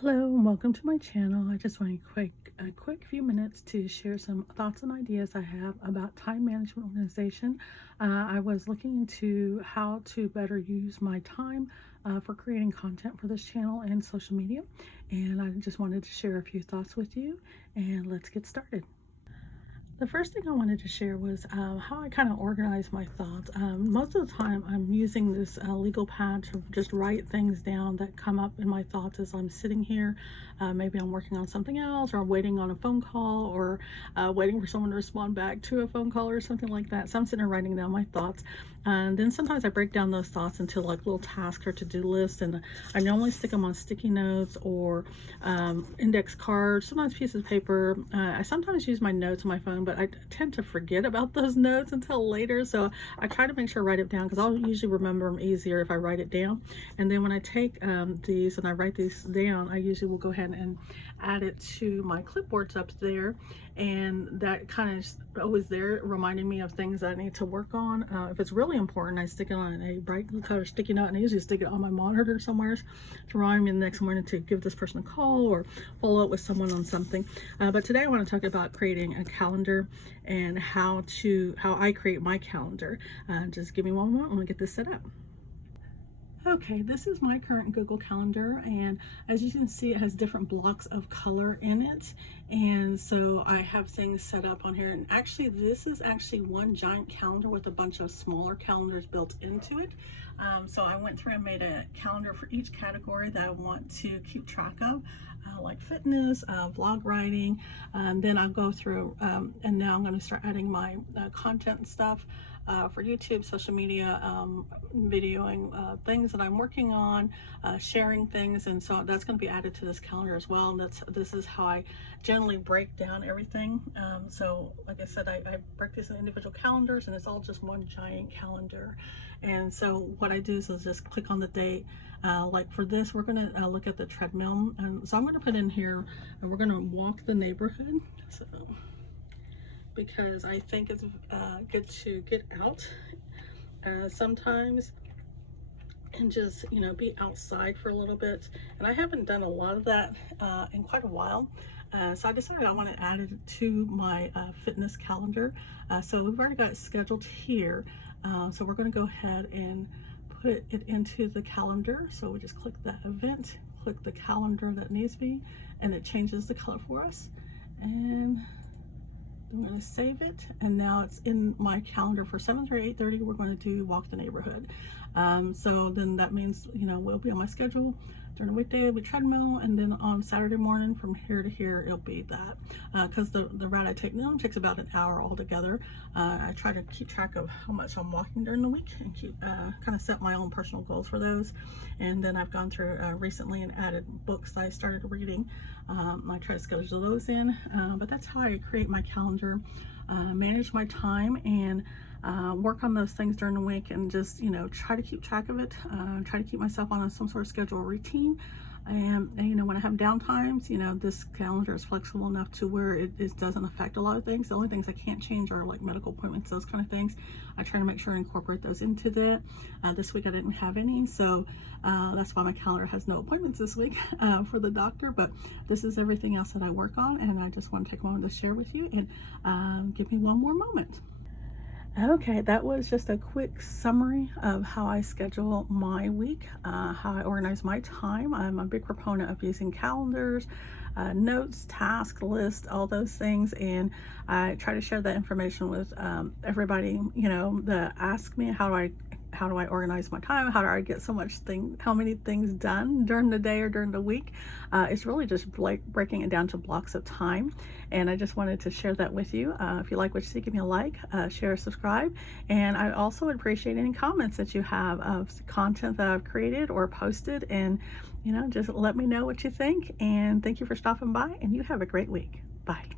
Hello and welcome to my channel. I just want a quick few minutes to share some thoughts and ideas I have about time management organization. I was looking into how to better use my time for creating content for this channel and social media, and I just wanted to share a few thoughts with you, and let's get started. The first thing I wanted to share was how I kind of organize my thoughts. Most of the time I'm using this legal pad to just write things down that come up in my thoughts as I'm sitting here. Maybe I'm working on something else, or waiting on a phone call, or waiting for someone to respond back to a phone call or something like that. So I'm sitting there writing down my thoughts. And then sometimes I break down those thoughts into like little tasks or to-do lists, and I normally stick them on sticky notes or index cards, sometimes pieces of paper. I sometimes use my notes on my phone, but I tend to forget about those notes until later, so I try to make sure I write it down, because I'll usually remember them easier if I write it down. And then when I take these and I write these down, I usually will go ahead and add it to my clipboards up there, and that kind of always there reminding me of things I need to work on. If it's really important, I stick it on a bright color sticky note, and I usually stick it on my monitor somewhere to remind me the next morning to give this person a call or follow up with someone on something. But today I want to talk about creating a calendar and how I create my calendar. Just give me one moment, I'm gonna get this set up. Okay, this is my current Google Calendar, and as you can see, it has different blocks of color in it. And so I have things set up on here, and actually this is actually one giant calendar with a bunch of smaller calendars built into it. So I went through and made a calendar for each category that I want to keep track of, like fitness, vlog writing, and then I'll go through and now I'm going to start adding my content stuff for YouTube, social media, videoing things that I'm working on, sharing things, and so that's going to be added to this calendar as well. And this is how I generally break down everything. So like I said, I break this into individual calendars, and it's all just one giant calendar. And so what I do is just click on the date. Like for this, we're going to look at the treadmill, and so I'm going to put in here, and we're going to walk the neighborhood. So because I think it's good to get out sometimes and just, you know, be outside for a little bit. And I haven't done a lot of that in quite a while. So I decided I want to add it to my fitness calendar. So we've already got it scheduled here. So we're going to go ahead and put it into the calendar. So we just click that event, click the calendar that needs to be, and it changes the color for us. And I'm going to save it, and now it's in my calendar for 7:30 to 8:30. We're going to do walk the neighborhood. So then that means, you know, we'll be on my schedule. During the weekday it'll be treadmill, and then on Saturday morning from here to here it'll be that, because the route I take now takes about an hour altogether. I try to keep track of how much I'm walking during the week and keep kind of set my own personal goals for those. And then I've gone through recently and added books that I started reading. I try to schedule those in, but that's how I create my calendar, manage my time, and work on those things during the week, and just, you know, try to keep track of it, try to keep myself on some sort of schedule or routine. And you know, when I have downtimes, you know, this calendar is flexible enough to where it doesn't affect a lot of things. The only things I can't change are like medical appointments, those kind of things. I try to make sure I incorporate those into that. This week I didn't have any, so that's why my calendar has no appointments this week for the doctor. But this is everything else that I work on, and I just want to take a moment to share with you, and give me one more moment. Okay, that was just a quick summary of how I schedule my week, how I organize my time. I'm a big proponent of using calendars, notes, task lists, all those things, and I try to share that information with everybody, you know, that ask me how do I organize my time, how do I get how many things done during the day or during the week. It's really just like breaking it down to blocks of time, and I just wanted to share that with you. If you like what you see, give me a like, share, subscribe, and I also would appreciate any comments that you have of content that I've created or posted, and you know, just let me know what you think. And thank you for stopping by, and you have a great week. Bye.